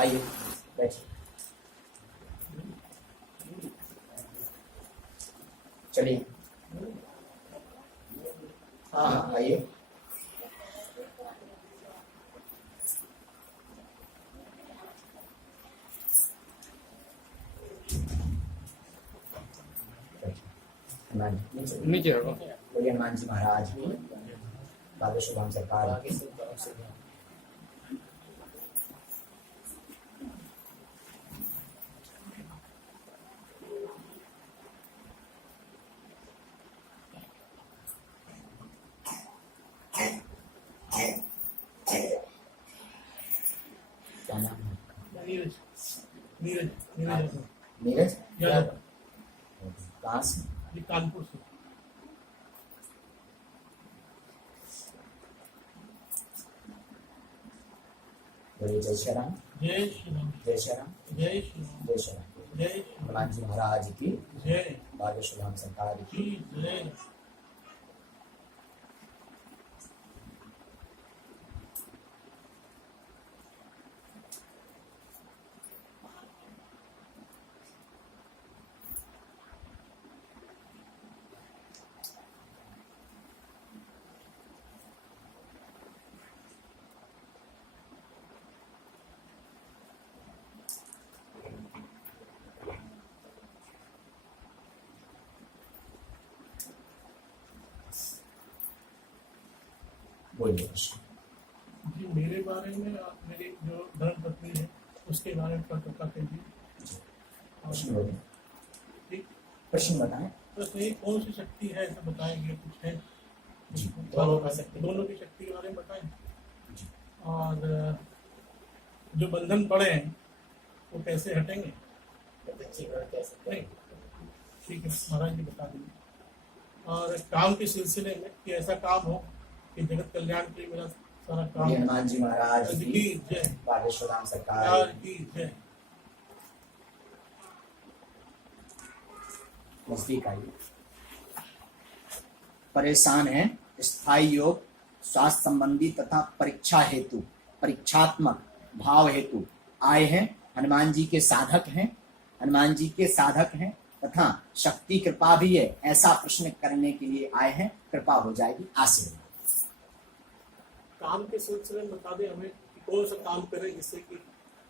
आइए बैठिए। चलिए हाँ आइए। नीचे रखो। बोलिए हनुमान जी महाराज की बाबा शुभम सरकार की। क्या नाम है? नीरज नीरज यादव, कहाँ से? ये कानपुर से। बोलिए जय श्री राम। जय श्री राम, जय श्री राम। जय श्री राम, जय श्री राम। जय श्री राम, हनुमान जी महाराज की जय बाबा शुभम सरकार की। की जय। बोलिए। जी मेरे बारे में आप मेरी जो धर्म पत्नी है उसके बारे में कथा कीजिए। प्रश्न बोलिए। ठीक, प्रश्न बताएं। बस यही कौन सी शक्ति है ऐसा बताएंगे, कुछ है जी दोनों की शक्ति के बारे में बताएं। और जो बंधन पड़े हैं वो कैसे हटेंगे? नहीं, ठीक है महाराज जी बता दीजिए। और काम के सिलसिले में कि ऐसा काम हो कि जगत कल्याण के लिए मेरा सारा काम। हनुमान जी महाराज की की जय, बाबा शुभम सरकार की जय। नजदीक आइए। परेशान है स्थायी योग स्वास्थ्य संबंधी तथा परीक्षा हेतु परीक्षात्मक भाव हेतु आए हैं। हनुमान जी के साधक हैं, हनुमान जी के साधक हैं तथा शक्ति कृपा भी है। ऐसा प्रश्न करने के लिए आए हैं। कृपा हो जाएगी, आशीर्वाद। काम के सिलसिले में बता दें हमें कि कौन सा काम करें जिससे कि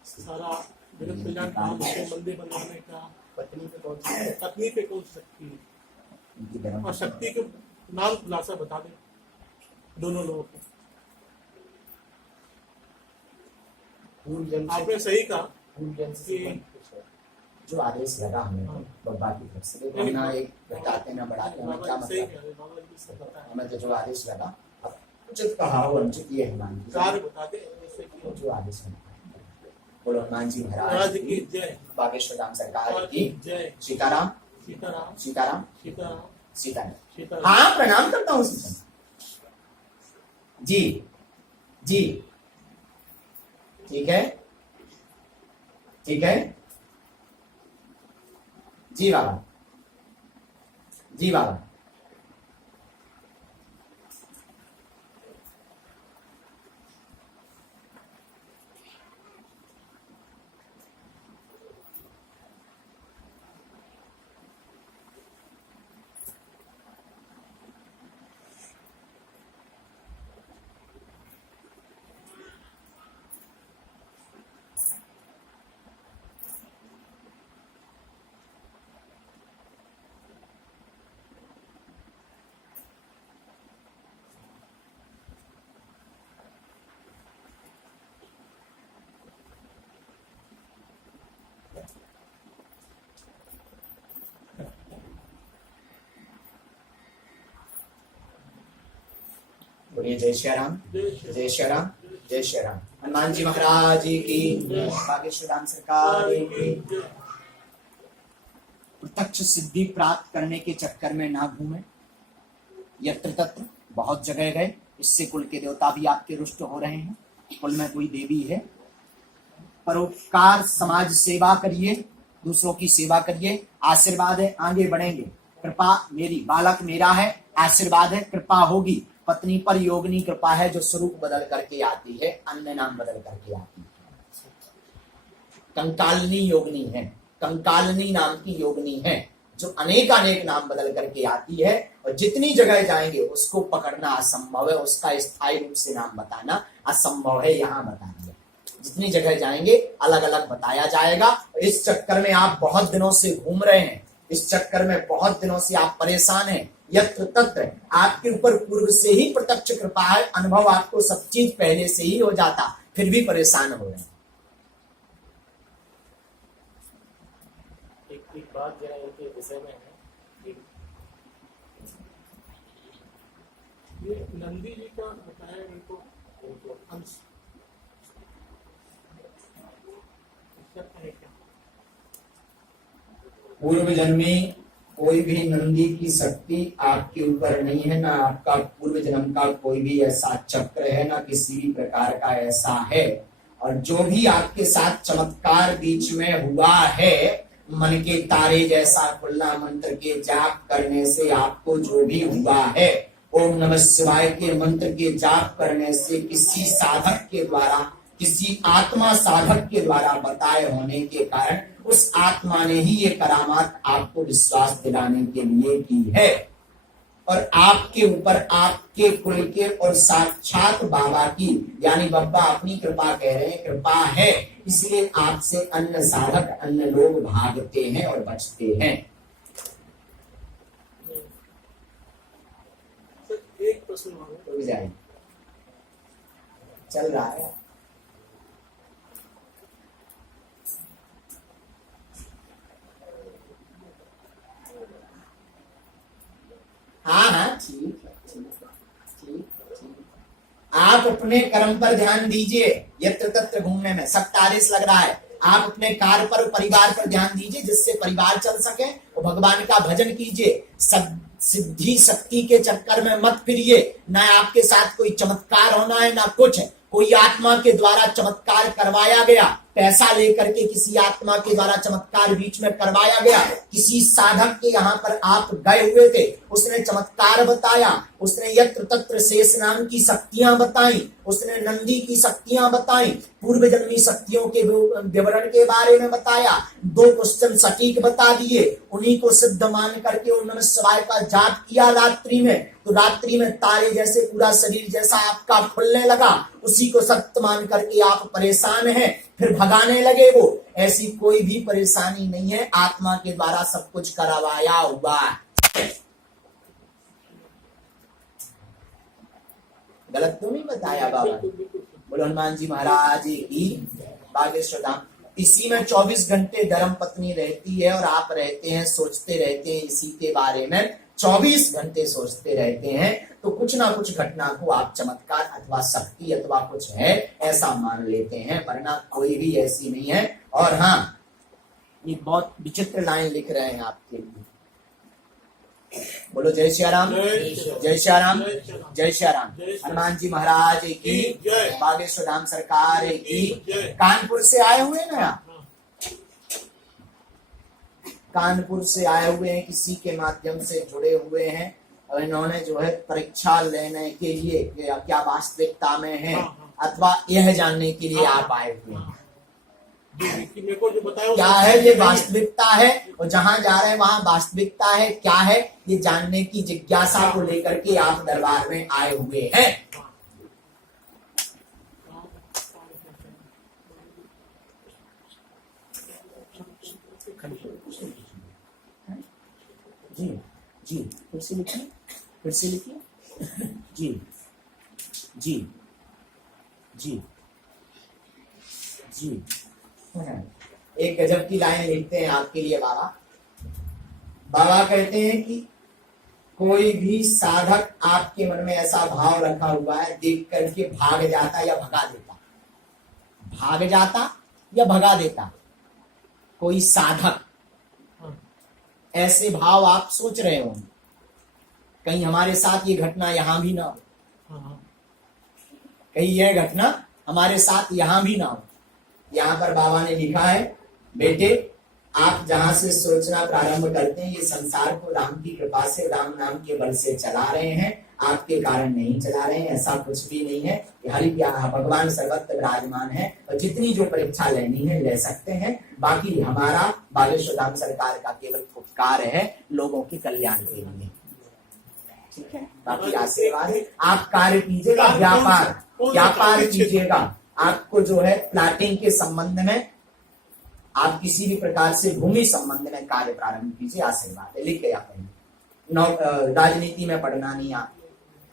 सारा जगत कल्याण काम हो। मंदिर बनवाने का पत्नी पे कौन सी शक्ति है, और शक्ति के नाम खुलासा बता दें दोनों लोगों को। आपने सही कहा कि जो आदेश लगा हमें बाबा की तरफ से ना एक घटाते ना बढ़ाते, हमें क्या मतलब? हमें तो जो आदेश लगा उचित कहा वंचित ये हनुमान जी कार्य बता दे जैसे कि जो आदेश है। बोलो हनुमान जी महाराज की जय, बागेश्वर धाम सरकार की जय। सीताराम सीताराम, सीताराम सीताराम, सीताराम। सीताराम। हाँ प्रणाम करता हूँ सीताराम जी। जी ठीक है, ठीक है जी बाबा, जी बाबा। बोलिए जय श्री राम। जय श्री राम। जय श्री राम। हनुमान जी महाराज की बागेश्वर धाम सरकार की। प्रत्यक्ष सिद्धि प्राप्त करने के चक्कर में ना घूमे। यत्र तत्र बहुत जगह गए, इससे कुल के देवता भी आपके रुष्ट हो रहे हैं। कुल में कोई देवी है। परोपकार समाज सेवा करिए, दूसरों की सेवा करिए। आशीर्वाद है, आगे बढ़ेंगे। कृपा मेरी, बालक मेरा है। आशीर्वाद है, कृपा होगी। पत्नी पर योगिनी कृपा है जो स्वरूप बदल करके आती है, अन्य नाम बदल करके आती है। कंकालिनी योगिनी है, कंकालिनी नाम की योगिनी है, जो अनेक अनेक नाम बदल करके आती है, और जितनी जगह जाएंगे उसको पकड़ना असंभव है, उसका स्थायी रूप से नाम बताना असंभव है। यहाँ बता दिया, जितनी जगह जाएंगे अलग अलग बताया जाएगा। इस चक्कर में आप बहुत दिनों से घूम रहे हैं, इस चक्कर में बहुत दिनों से आप परेशान हैं। यत्र तत्र आपके ऊपर पूर्व से ही प्रत्यक्ष कृपा है, अनुभव आपको सब चीज पहले से ही हो जाता, फिर भी परेशान हो रहे हैं। एक बात जरा इनके विषय में है कि ये नंदी जी का बताया इनको अंश पूर्व जन्मी कोई भी नंदी की शक्ति आपके ऊपर नहीं है, ना आपका पूर्व जन्म का कोई भी ऐसा चक्र है, ना किसी भी प्रकार का ऐसा है। और जो भी आपके साथ चमत्कार बीच में हुआ है, मन के तारे जैसा खुलना मंत्र के जाप करने से आपको जो भी हुआ है, ओम नमः शिवाय के मंत्र के जाप करने से किसी साधक के द्वारा, किसी आत्मा साधक के द्वारा बताए होने के कारण उस आत्मा ने ही ये करामात आपको विश्वास दिलाने के लिए की है। और आपके ऊपर आपके कुल के और साक्षात बाबा की, यानी बाबा अपनी कृपा कह रहे हैं, कृपा है, इसलिए आपसे अन्य साधक अन्य लोग भागते हैं और बचते हैं। एक प्रश्न रुक जाए, चल रहा है। हाँ, ठीक है, ठीक। आप अपने कर्म पर ध्यान दीजिए, यत्र तत्र घूमने में सब तारीफ लग रहा है। आप अपने कार्य पर, परिवार पर ध्यान दीजिए, जिससे परिवार चल सके, और भगवान का भजन कीजिए। सब सिद्धि शक्ति के चक्कर में मत फिरिए, ना आपके साथ कोई चमत्कार होना है ना कुछ। कोई आत्मा के द्वारा चमत्कार करवाया गया, पैसा लेकर के किसी आत्मा के द्वारा चमत्कार बीच में करवाया गया। किसी साधक के यहाँ पर आप गए हुए थे, उसने चमत्कार बताया, उसने यत्र तत्र शेष नाम की शक्तियां बताई, उसने नंदी की शक्तियां बताई, पूर्व जन्मी शक्तियों के विवरण के बारे में बताया, 2 क्वेश्चन सटीक बता दिए, उन्हीं को सिद्ध मान करके ओम नमः शिवाय का जाप किया रात्रि में, तो रात्रि में तारे जैसे पूरा शरीर जैसा आपका खुलने लगा। उसी को सत्य मान करके आप परेशान हैं, फिर भगाने लगे वो। ऐसी कोई भी परेशानी नहीं है, आत्मा के द्वारा सब कुछ करवाया हुआ है। गलत तो नहीं बताया बाबा? बोलो हनुमान जी महाराज की बागेश्वर धाम। इसी में 24 घंटे धर्म पत्नी रहती है, और आप रहते हैं, सोचते रहते हैं इसी के बारे में, 24 घंटे सोचते रहते हैं। तो कुछ ना कुछ घटना को आप चमत्कार अथवा शक्ति अथवा कुछ है ऐसा मान लेते हैं, वरना कोई भी ऐसी नहीं है। और हाँ, ये बहुत विचित्र लाइन लिख रहे हैं आपके लिए। बोलो जय श्री राम, जय श्री राम, जय श्री राम। हनुमान जी महाराज की, बागेश्वर धाम सरकार की। कानपुर से आए हुए ना, कानपुर से आए हुए हैं, किसी के माध्यम से जुड़े हुए हैं, और इन्होंने जो है परीक्षा लेने के लिए क्या वास्तविकता में है अथवा यह जानने के लिए आप आए हुए हैं मेरे को जो बताया क्या है ये वास्तविकता है, और जहां जा रहे हैं वहां वास्तविकता है क्या है, ये जानने की जिज्ञासा को लेकर के आप दरबार में आए हुए हैं। जी जी, फिर से लिखिए, फिर से लिखिए। जी जी जी जी। एक गजब की लाइन लिखते हैं आपके लिए बाबा। बाबा कहते हैं कि कोई भी साधक आपके मन में ऐसा भाव रखा हुआ है, देख करके भाग जाता या भगा देता, भाग जाता या भगा देता कोई साधक, ऐसे भाव आप सोच रहे हो कहीं हमारे साथ ये घटना यहां भी ना हो, कहीं यह घटना हमारे साथ यहां भी ना हो। यहाँ पर बाबा ने लिखा है, बेटे आप जहां से सोचना प्रारंभ करते हैं, ये संसार को राम की कृपा से, राम नाम के बल से चला रहे हैं। आपके कारण नहीं चला रहे हैं, ऐसा कुछ भी नहीं है। हरि भगवान सर्वत्र विराजमान है और जितनी जो परीक्षा लेनी है ले सकते हैं। बाकी हमारा बागेश्वर धाम सरकार का केवल उपकार है लोगों के कल्याण के लिए, ठीक है। बाकी आशीर्वाद है, आप कार्य कीजिएगा, व्यापार कीजिएगा। आपको जो है प्लाटिंग के संबंध में, आप किसी भी प्रकार से भूमि संबंध में कार्य प्रारंभ कीजिए, आशीर्वाद है। लिख गया पहले राजनीति में पढ़ना नहीं, आप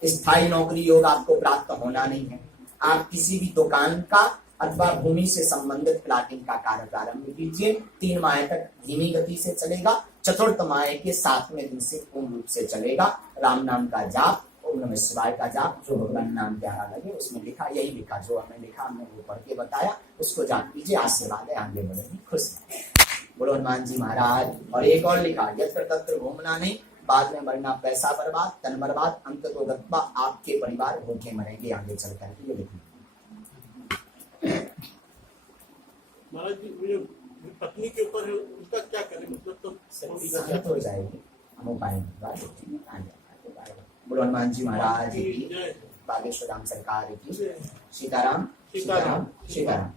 स्थायी नौकरी योग आपको प्राप्त होना नहीं है। आप किसी भी दुकान का अथवा भूमि से संबंधित प्लाटिंग का कार्य प्रारंभ कीजिए। 3 माह तक धीमी गति से चलेगा, चतुर्थ माह के 7वें दिन से पूर्ण रूप से चलेगा। राम नाम का जाप, ओम नमः शिवाय का जाप, जो भगवान नाम प्यारा लगे उसमें लिखा, यही लिखा जो हमने लिखा, हमने वो पढ़ के बताया, उसको जाप कीजिए, आशीर्वाद है, आगे बढ़ेगी, खुश है। बोलो हनुमान जी महाराज। और एक और लिखा, यत्र तत्र घूमना नहीं, बाद में मरना, पैसा बर्बाद, तन बर्बाद, अंत तो गत्वा, आपके परिवार भूखे मरेंगे आगे चल करके, ये लिखना। महाराज जी ये पत्नी के ऊपर है, उसका क्या करें, मतलब तो सहमत हो जाएगी, हम उपाय बोलो हनुमान जी महाराज की, बागेश्वर धाम सरकार की, सीताराम सीताराम सीताराम।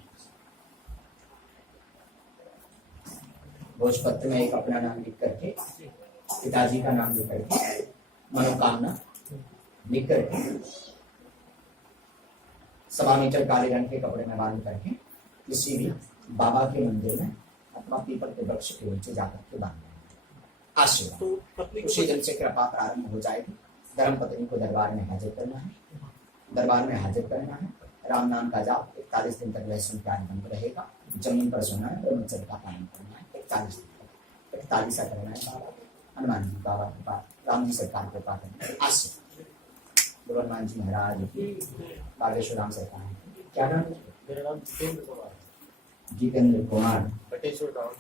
भोजपत्र में एक अपना नाम लिख करके, पिताजी का नाम लिख करके, मनोकामना लिख करके, 1.25 मीटर काले रंग के कपड़े में बांध करके किसी भी बाबा के मंदिर में अथवा पीपल के वृक्ष के नीचे जाकर के बांधना है, आशीर्वाद। उसी दिन से कृपा प्रारंभ हो जाएगी। धर्म पत्नी को दरबार में हाजिर करना है, दरबार में हाजिर करना है। राम नाम का जाप 41 दिन तक लहसुन प्याज बंद रहेगा। जमीन पर सोना है, ब्रह्मचर्य का पालन करना है 41 दिन तक। 41 करना है बाबा, हनुमान जी बाबा के पास, राम जी सरकार के पास आशीर्वाद। बोलो हनुमान जी महाराज की, बागेश्वर धाम सरकार। क्या नाम है? मेरा नाम जितेंद्र कुमार, जितेंद्र कुमार, बटेश्वर गांव